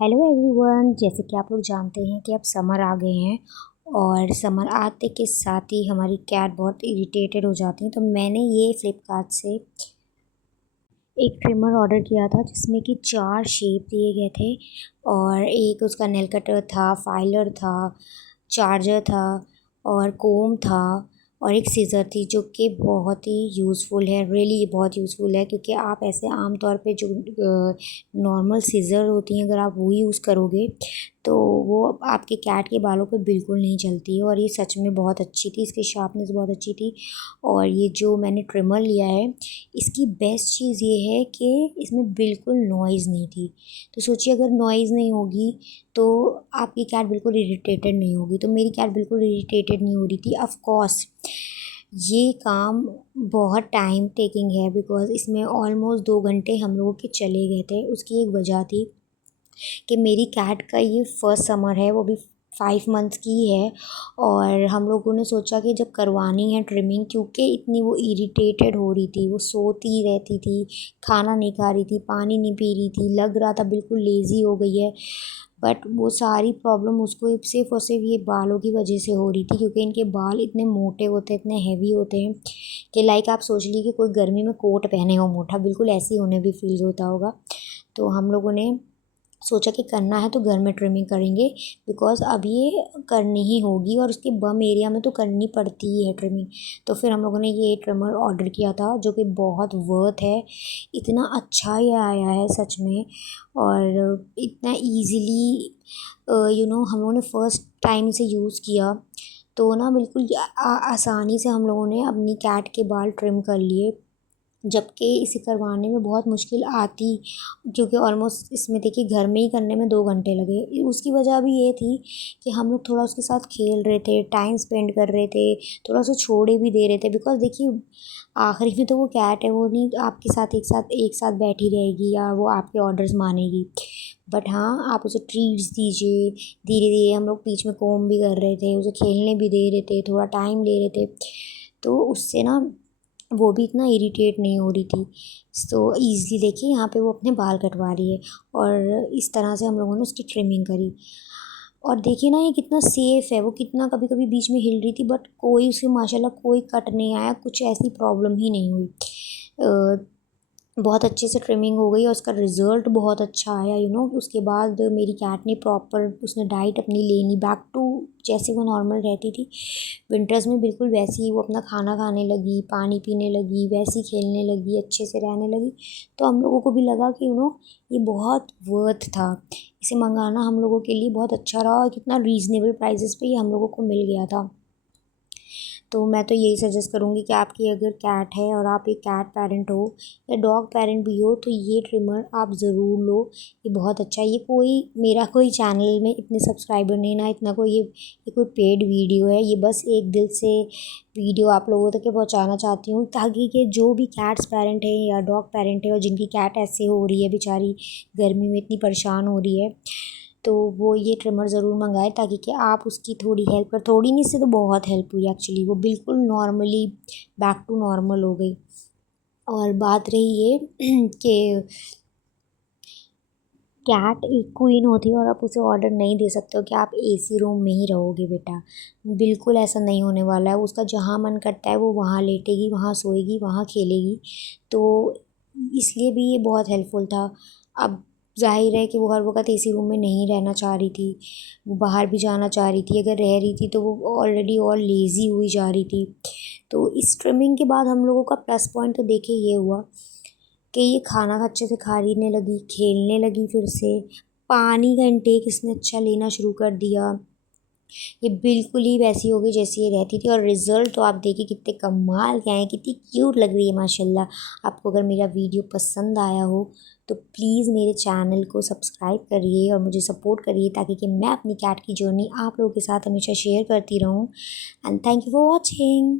Hello everyone. जैसे कि आप लोग जानते हैं कि अब समर आ गए हैं और समर आते के साथ ही हमारी कैट बहुत इरिटेटेड हो जाती है। तो मैंने ये फ्लिपकार्ट से एक ट्रिमर ऑर्डर किया था जिसमें कि 4 शेप दिए गए थे और एक उसका नेल कटर था, फाइलर था, चार्जर था और कोम था और एक सीज़र थी जो कि बहुत ही यूज़फुल है। रियली ये बहुत यूज़फुल है क्योंकि आप ऐसे आम तौर पे जो नॉर्मल सीज़र होती हैं अगर आप वो यूज़ करोगे तो वो आपके कैट के बालों पे बिल्कुल नहीं चलती है। और ये सच में बहुत अच्छी थी, इसकी शार्पनेस बहुत अच्छी थी। और ये जो मैंने ट्रिमर लिया है इसकी बेस्ट चीज़ ये है कि इसमें बिल्कुल नॉइज़ नहीं थी। तो सोचिए अगर नॉइज़ नहीं होगी तो आपकी कैट बिल्कुल इरिटेटेड नहीं होगी। तो मेरी कैट बिल्कुल इरिटेटेड नहीं हो रही थी। ऑफ कोर्स ये काम बहुत टाइम टेकिंग है बिकॉज़ इसमें ऑलमोस्ट 2 घंटे हम लोगों के चले गए थे। उसकी एक वजह थी कि मेरी कैट का ये फर्स्ट समर है, वो भी 5 मंथ्स की है। और हम लोगों ने सोचा कि जब करवानी है ट्रिमिंग, क्योंकि इतनी वो इरिटेटेड हो रही थी, वो सोती रहती थी, खाना नहीं खा रही थी, पानी नहीं पी रही थी, लग रहा था बिल्कुल लेज़ी हो गई है। बट वो सारी प्रॉब्लम उसको सिर्फ़ और सिर्फ़ ये बालों की वजह से हो रही थी क्योंकि इनके बाल इतने मोटे होते हैं, इतने हेवी होते हैं कि लाइक आप सोच लीजिए कि कोई गर्मी में कोट पहने हो मोटा, बिल्कुल ऐसे ही उन्हें भी फ़ील होता होगा। तो हम लोगों ने सोचा कि करना है तो घर में ट्रिमिंग करेंगे बिकॉज़ अब ये करनी ही होगी और उसके बम एरिया में तो करनी पड़ती ही है ट्रिमिंग। तो फिर हम लोगों ने ये ट्रिमर ऑर्डर किया था जो कि बहुत वर्थ है। इतना अच्छा ये आया है सच में। और इतना ईज़िली हम लोगों ने फर्स्ट टाइम इसे यूज़ किया तो ना बिल्कुल आसानी से हम लोगों ने अपनी कैट के बाल ट्रिम कर लिए। जबकि इसे करवाने में बहुत मुश्किल आती क्योंकि ऑलमोस्ट इसमें देखिए घर में ही करने में 2 घंटे लगे। उसकी वजह भी ये थी कि हम लोग थोड़ा उसके साथ खेल रहे थे, टाइम स्पेंड कर रहे थे, थोड़ा उसे छोड़े भी दे रहे थे बिकॉज़ देखिए आखिरी में तो वो कैट है, वो नहीं आपके साथ एक साथ बैठी रहेगी या वो आपके ऑर्डर्स मानेगी। बट हाँ, आप उसे ट्रीट्स दीजिए। धीरे-धीरे हम लोग बीच में कोम्ब भी कर रहे थे, उसे खेलने भी दे रहे थे, थोड़ा टाइम ले रहे थे। तो उससे ना वो भी इतना इरिटेट नहीं हो रही थी। सो ईज़िली देखिए यहाँ पे वो अपने बाल कटवा रही है और इस तरह से हम लोगों ने उसकी ट्रिमिंग करी। और देखिए ना ये कितना सेफ़ है, वो कितना कभी-कभी बीच में हिल रही थी बट कोई उसे माशाल्लाह कोई कट नहीं आया, कुछ ऐसी प्रॉब्लम ही नहीं हुई। अ, बहुत अच्छे से ट्रिमिंग हो गई और उसका रिज़ल्ट बहुत अच्छा आया। उसके बाद मेरी कैट ने प्रॉपर उसने डाइट अपनी लेनी बैक टू जैसे वो नॉर्मल रहती थी। विंटर्स में बिल्कुल वैसे ही वो अपना खाना खाने लगी, पानी पीने लगी, वैसे ही खेलने लगी, अच्छे से रहने लगी। तो हम लोगों को भी लगा कि ये बहुत वर्थ था। इसे मँगाना हम लोगों के लिए बहुत अच्छा रहा और कितना रीज़नेबल प्राइसेज़ पे ये हम लोगों को मिल गया था। तो मैं तो यही सजेस्ट करूँगी कि आपकी अगर कैट है और आप एक कैट पेरेंट हो या डॉग पेरेंट भी हो तो ये ट्रिमर आप ज़रूर लो। ये बहुत अच्छा है। ये कोई मेरा कोई चैनल में इतने सब्सक्राइबर नहीं ना इतना कोई ये कोई पेड वीडियो है। ये बस एक दिल से वीडियो आप लोगों तक के पहुँचाना चाहती हूँ ताकि कि जो भी कैट्स पेरेंट है या डॉग पेरेंट है और जिनकी कैट ऐसे हो रही है बेचारी गर्मी में इतनी परेशान हो रही है तो वो ये ट्रिमर ज़रूर मंगाए ताकि कि आप उसकी थोड़ी हेल्प कर थोड़ी नहीं इससे तो बहुत हेल्प हुई एक्चुअली। वो बिल्कुल नॉर्मली बैक टू नॉर्मल हो गई। और बात रही ये कि कैट एक क्वीन होती है और आप उसे ऑर्डर नहीं दे सकते हो कि आप एसी रूम में ही रहोगे बेटा। बिल्कुल ऐसा नहीं होने वाला है। उसका जहाँ मन करता है वो वहाँ लेटेगी, वहाँ सोएगी, वहाँ खेलेगी। तो इसलिए भी ये बहुत हेल्पफुल था। अब ज़ाहिर है कि वो हर वक़्त एसी रूम में नहीं रहना चाह रही थी। वो बाहर भी जाना चाह रही थी। अगर रह रही थी तो वो ऑलरेडी और लेज़ी हुई जा रही थी। तो इस ट्रिमिंग के बाद हम लोगों का प्लस पॉइंट तो देखिए ये हुआ कि ये खाना अच्छे से खाने लगी, खेलने लगी फिर से, पानी का इंटेक इसने अच्छा लेना शुरू कर दिया। ये बिल्कुल ही वैसी हो गई जैसी ये रहती थी और रिज़ल्ट तो आप देखिए कितने कमाल के आए हैं, कितनी क्यूट लग रही है माशाल्लाह। आपको अगर मेरा वीडियो पसंद आया हो तो प्लीज़ मेरे चैनल को सब्सक्राइब करिए और मुझे सपोर्ट करिए ताकि कि मैं अपनी कैट की जर्नी आप लोगों के साथ हमेशा शेयर करती रहूँ। And thank you for watching.